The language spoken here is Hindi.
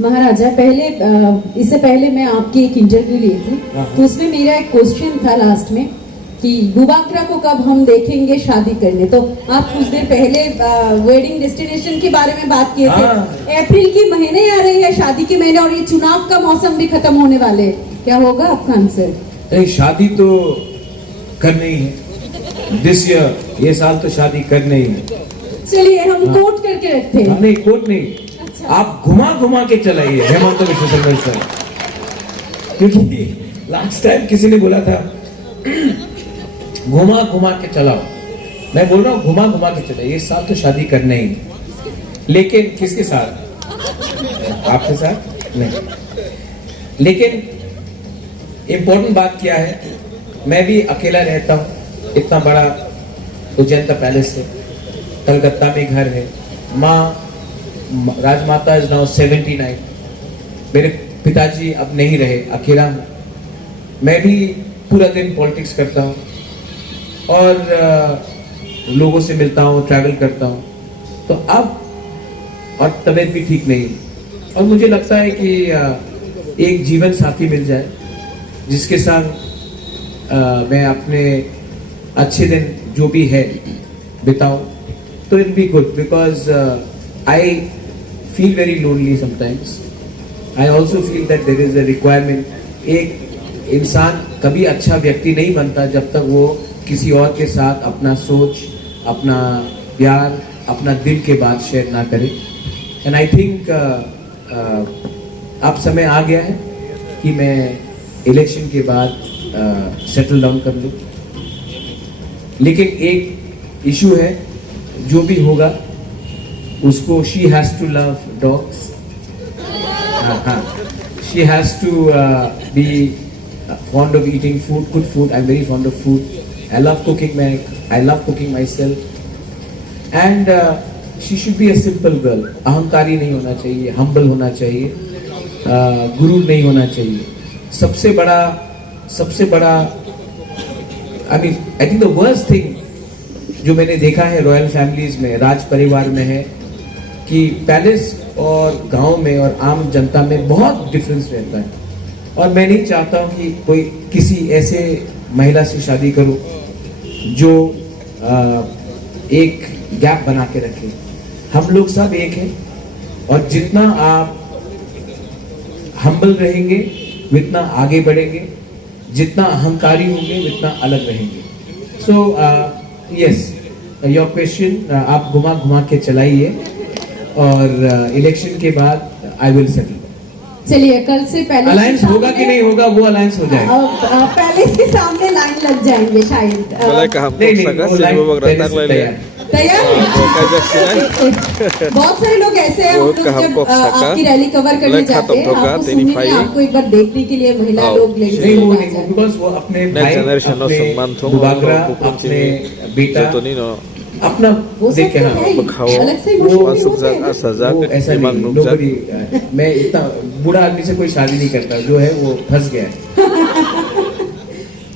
महाराजा पहले इससे पहले मैं आपकी एक इंटरव्यू ली थी, तो उसमें मेरा एक क्वेश्चन था लास्ट में कि गुबाकरा को कब हम देखेंगे शादी करने। तो आप कुछ देर पहले वेडिंग डेस्टिनेशन के बारे में बात किए थे। अप्रैल के महीने आ रहे हैं, शादी के महीने, और ये चुनाव का मौसम भी खत्म होने वाले हैं, क्या होगा आपका आंसर? नहीं, शादी तो करनी है दिस ईयर, ये साल तो शादी करनी है। चलिए हम कोट करके रखते हैं। नहीं, कोट नहीं, अच्छा। आप घुमा घुमा के चलाइए हेमंत विश्व शर्मा सर, क्योंकि लास्ट टाइम किसी ने बोला था घुमा घुमा के चलाओ। मैं बोल रहा हूँ घुमा घुमा के चलाइए, इस साल तो शादी करना ही है। लेकिन किसके साथ? आपके साथ नहीं। लेकिन इम्पोर्टेंट बात क्या है, मैं भी अकेला रहता हूँ, इतना बड़ा उज्जैन का पैलेस है, कलकत्ता में घर है, माँ राजमाता इज नाउ 79, मेरे पिताजी अब नहीं रहे, अकेला हूँ। मैं भी पूरा दिन पॉलिटिक्स करता हूँ और लोगों से मिलता हूँ, ट्रैवल करता हूँ, तो अब और तबीयत भी ठीक नहीं, और मुझे लगता है कि एक जीवन साथी मिल जाए जिसके साथ मैं अपने अच्छे दिन जो भी है बिताऊं, तो it be good, because I feel very lonely sometimes. I also feel that there is a requirement. एक इंसान कभी अच्छा व्यक्ति नहीं बनता जब तक वो किसी और के साथ अपना सोच, अपना प्यार, अपना दिल के बात शेयर ना करे। एंड आई थिंक अब समय आ गया है कि मैं इलेक्शन के बाद सेटल डाउन कर लूँ। लेकिन एक इशू है, जो भी होगा उसको she has to love dogs, she has to be fond of eating food, good food. I'm very fond of food. I love cooking myself, and she should be a simple girl. अहंकारी नहीं होना चाहिए, humble होना चाहिए, गुरूर नहीं होना चाहिए। सबसे बड़ा I think the worst thing जो मैंने देखा है रॉयल फैमिलीज में, राज परिवार में, है कि पैलेस और गांव में और आम जनता में बहुत डिफरेंस रहता है। और मैं नहीं चाहता हूँ कि कोई किसी ऐसे महिला से शादी करो जो एक गैप बना के रखे। हम लोग सब एक हैं, और जितना आप हम्बल रहेंगे उतना आगे बढ़ेंगे, जितना अहंकारी होंगे उतना अलग रहेंगे। सो यस, योर क्वेश्चन, आप घुमा घुमा के चलाइए, और इलेक्शन के बाद आई विल सेटल। चलिए, कल से पैलेस अलायंस होगा कि नहीं होगा, वो अलायंस हो जाएगा। पैलेस के सामने लाइन लग जाएंगे शायद। तैयार है। बहुत सारे लोग ऐसे हैं, हम लोग जब आपकी रैली कवर करने जाते हैं, आपको एक बार देखने के लिए महिला लोग नहीं, बिकॉज वो अपने भाई, अपने गुबाकरा, अपने बेटा, अपना देख के, अलग से वो ऐसा नहीं। मैं इतना बूढ़ा आदमी से कोई शादी नहीं करता, जो है वो फंस गया है।